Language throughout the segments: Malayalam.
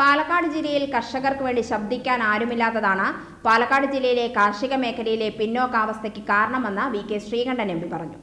പാലക്കാട് ജില്ലയിൽ കർഷകർക്ക് വേണ്ടി ശബ്ദിക്കാൻ ആരുമില്ലാത്തതാണ് പാലക്കാട് ജില്ലയിലെ കാർഷിക മേഖലയിലെ പിന്നോക്കാവസ്ഥയ്ക്ക് കാരണമെന്ന് V K Sreekandan M P പറഞ്ഞു.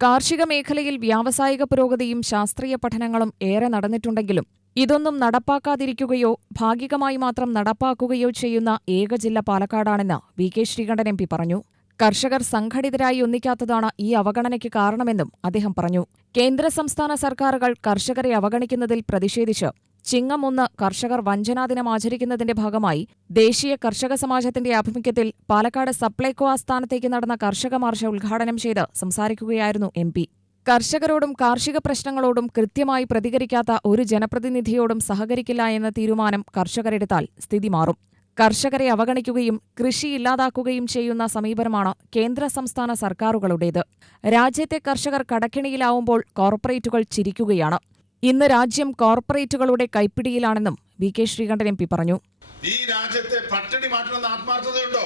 കാർഷിക മേഖലയിൽ വ്യാവസായിക പുരോഗതിയും ശാസ്ത്രീയ പഠനങ്ങളും ഏറെ നടന്നിട്ടുണ്ടെങ്കിലും ഇതൊന്നും നടപ്പാക്കാതിരിക്കുകയോ ഭാഗികമായി മാത്രം നടപ്പാക്കുകയോ ചെയ്യുന്ന ഏക ജില്ല പാലക്കാടാണെന്ന് V K Sreekandan M P പറഞ്ഞു. കർഷകർ സംഘടിതരായി ഒന്നിക്കാത്തതാണ് ഈ അവഗണനയ്ക്ക് കാരണമെന്നും അദ്ദേഹം പറഞ്ഞു. കേന്ദ്ര സംസ്ഥാന സർക്കാരുകൾ കർഷകരെ അവഗണിക്കുന്നതിൽ പ്രതിഷേധിച്ച് ചിങ്ങം ഒന്ന് കർഷകർ വഞ്ചനാ ദിനം ആചരിക്കുന്നതിന്റെ ഭാഗമായി ദേശീയ കർഷക സമാജത്തിന്റെ ആഭിമുഖ്യത്തിൽ പാലക്കാട് സപ്ലൈകോ ആസ്ഥാനത്തേക്ക് നടന്ന കർഷക മാർച്ച് ഉദ്ഘാടനം ചെയ്ത് സംസാരിക്കുകയായിരുന്നു എം പി. കർഷകരോടും കാർഷിക പ്രശ്നങ്ങളോടും കൃത്യമായി പ്രതികരിക്കാത്ത ഒരു ജനപ്രതിനിധിയോടും സഹകരിക്കില്ല എന്ന തീരുമാനം കർഷകരെടുത്താൽ സ്ഥിതി മാറും. കർഷകരെ അവഗണിക്കുകയും കൃഷി ഇല്ലാതാക്കുകയും ചെയ്യുന്ന സമീപനമാണ് കേന്ദ്ര സംസ്ഥാന സർക്കാരുകളുടേത്. രാജ്യത്തെ കർഷകർ കടക്കിണിയിലാവുമ്പോൾ കോർപ്പറേറ്റുകൾ ചിരിക്കുകയാണ്. ഇന്ന് രാജ്യം കോർപ്പറേറ്റുകളുടെ കൈപ്പിടിയിലാണെന്നും V K Sreekandan M P പറഞ്ഞു. ഈ രാജ്യത്തെ പട്ടിണി മാറ്റണമെന്ന് ആത്മാർത്ഥതയുണ്ടോ?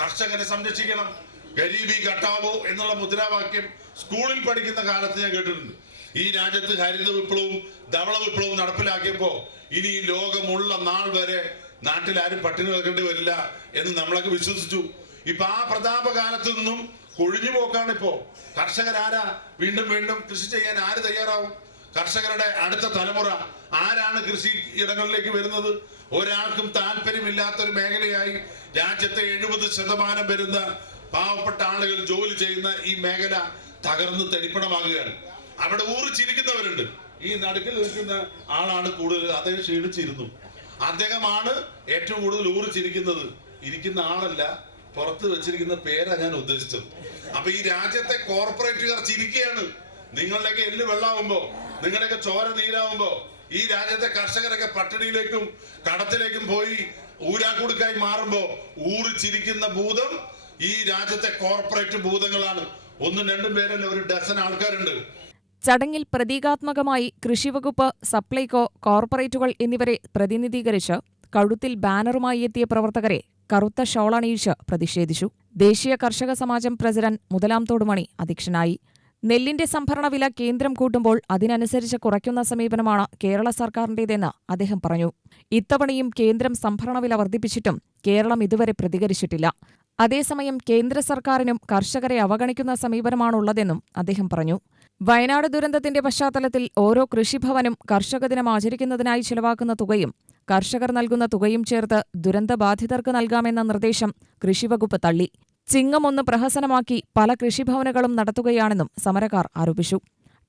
കർഷകരെ സംരക്ഷിക്കണം. ഗരീബി ഘട്ടാവോ എന്നുള്ള മുദ്രാവാക്യം സ്കൂളിൽ പഠിക്കുന്ന കാലത്ത് ഞാൻ കേട്ടിട്ടുണ്ട്. ഈ രാജ്യത്ത് ഹരിത വിപ്ലവവും ധവള വിപ്ലവവും നടപ്പിലാക്കിയപ്പോ ഇനി ഈ ലോകമുള്ള നാൾ വരെ നാട്ടിൽ ആരും പട്ടിണി കിടക്കേണ്ടി വരില്ല എന്ന് നമ്മളൊക്കെ വിശ്വസിച്ചു. ഇപ്പൊ ആ പ്രതാപകാലത്തു നിന്നും കൊഴിഞ്ഞു പോക്കാണ് ഇപ്പോ. കർഷകരാരാ? വീണ്ടും വീണ്ടും കൃഷി ചെയ്യാൻ ആര് തയ്യാറാവും? കർഷകരുടെ അടുത്ത തലമുറ ആരാണ് കൃഷി ഇടങ്ങളിലേക്ക് വരുന്നത്? ഒരാൾക്കും താല്പര്യമില്ലാത്തൊരു മേഖലയായി രാജ്യത്തെ എഴുപത് ശതമാനം വരുന്ന പാവപ്പെട്ട ആളുകൾ ജോലി ചെയ്യുന്ന ഈ മേഖല തകർന്ന് തെളിപ്പണമാകുകയാണ് അവിടെ ഊറിച്ചിരിക്കുന്നവരുണ്ട് ഈ നടുക്കിൽ നിൽക്കുന്ന ആളാണ് കൂടുതൽ. അദ്ദേഹം ക്ഷീണിച്ചിരുന്നു. അദ്ദേഹമാണ് ഏറ്റവും കൂടുതൽ ഊറിച്ചിരിക്കുന്നത് ഇരിക്കുന്ന ആളല്ല പുറത്ത് വെച്ചിരിക്കുന്ന പേരാ ഞാൻ ഉദ്ദേശിച്ചത്. അപ്പൊ ഈ രാജ്യത്തെ കോർപ്പറേറ്റുകാർ ചിരിക്കുകയാണ്. നിങ്ങളുടെയൊക്കെ എല്ല് വെള്ളാവുമ്പോ നിങ്ങളുടെയൊക്കെ ചോര നീരാവുമ്പോ ഈ രാജ്യത്തെ കർഷകരൊക്കെ പട്ടിണിയിലേക്കും കടത്തിലേക്കും പോയി ഊരാക്കുടുക്കായി മാറുമ്പോ ഊറി ചിരിക്കുന്ന ഭൂതം ഈ രാജ്യത്തെ കോർപ്പറേറ്റ് ഭൂതങ്ങളാണ്. ഒന്നും രണ്ടും പേരല്ല ഒരു ഡസൻ ആൾക്കാരുണ്ട്. ചടങ്ങിൽ പ്രതീകാത്മകമായി കൃഷിവകുപ്പ് സപ്ലൈകോ കോർപ്പറേറ്റുകൾ എന്നിവരെ പ്രതിനിധീകരിച്ച് കഴുത്തിൽ ബാനറുമായി എത്തിയ പ്രവർത്തകരെ കറുത്ത ഷോളണിയിച്ച് പ്രതിഷേധിച്ചു. ദേശീയ കർഷക സമാജം പ്രസിഡന്റ് മുതലാം തോടുമണി അധ്യക്ഷനായി. നെല്ലിന്റെ സംഭരണ വില കേന്ദ്രം കൂട്ടുമ്പോൾ അതിനനുസരിച്ച് കുറയ്ക്കുന്ന സമീപനമാണ് കേരള സർക്കാരിന്റേതെന്ന് അദ്ദേഹം പറഞ്ഞു. ഇത്തവണയും കേന്ദ്രം സംഭരണ വില വർദ്ധിപ്പിച്ചിട്ടും കേരളം ഇതുവരെ പ്രതികരിച്ചിട്ടില്ല. അതേസമയം കേന്ദ്ര സർക്കാരിനും കർഷകരെ അവഗണിക്കുന്ന സമീപനമാണുള്ളതെന്നും അദ്ദേഹം പറഞ്ഞു. വയനാട് ദുരന്തത്തിന്റെ പശ്ചാത്തലത്തിൽ ഓരോ കൃഷിഭവനും കർഷക ദിനം ആചരിക്കുന്നതിനായി ചെലവാക്കുന്ന തുകയും കർഷകർ നൽകുന്ന തുകയും ചേർത്ത് ദുരന്തബാധിതർക്ക് നൽകാമെന്ന നിർദ്ദേശം കൃഷിവകുപ്പ് തള്ളി. ചിങ്ങം ഒന്ന് പ്രഹസനമാക്കി പല കൃഷിഭവനുകളും നടത്തുകയാണെന്നും സമരക്കാർ ആരോപിച്ചു.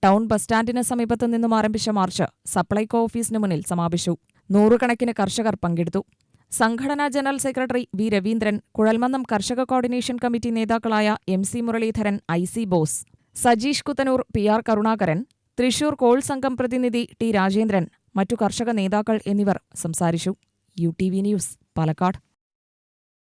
ടൗൺ ബസ് സ്റ്റാൻഡിന് സമീപത്ത് നിന്നും ആരംഭിച്ച മാർച്ച് സപ്ലൈകോ ഓഫീസിന് മുന്നിൽ സമാപിച്ചു. നൂറുകണക്കിന് കർഷകർ പങ്കെടുത്തു. സംഘടനാ general secretary V Raveendran Kuzhalmannam കർഷക കോർഡിനേഷൻ കമ്മിറ്റി നേതാക്കളായ M C Muraleedharan I C Bose Sajeesh Kuthanur P R Karunakaran Thrissur call സംഘം പ്രതിനിധി ടി രാജേന്ദ്രൻ മറ്റു കർഷക നേതാക്കൾ എന്നിവർ സംസാരിച്ചു. U T V news Palakkad.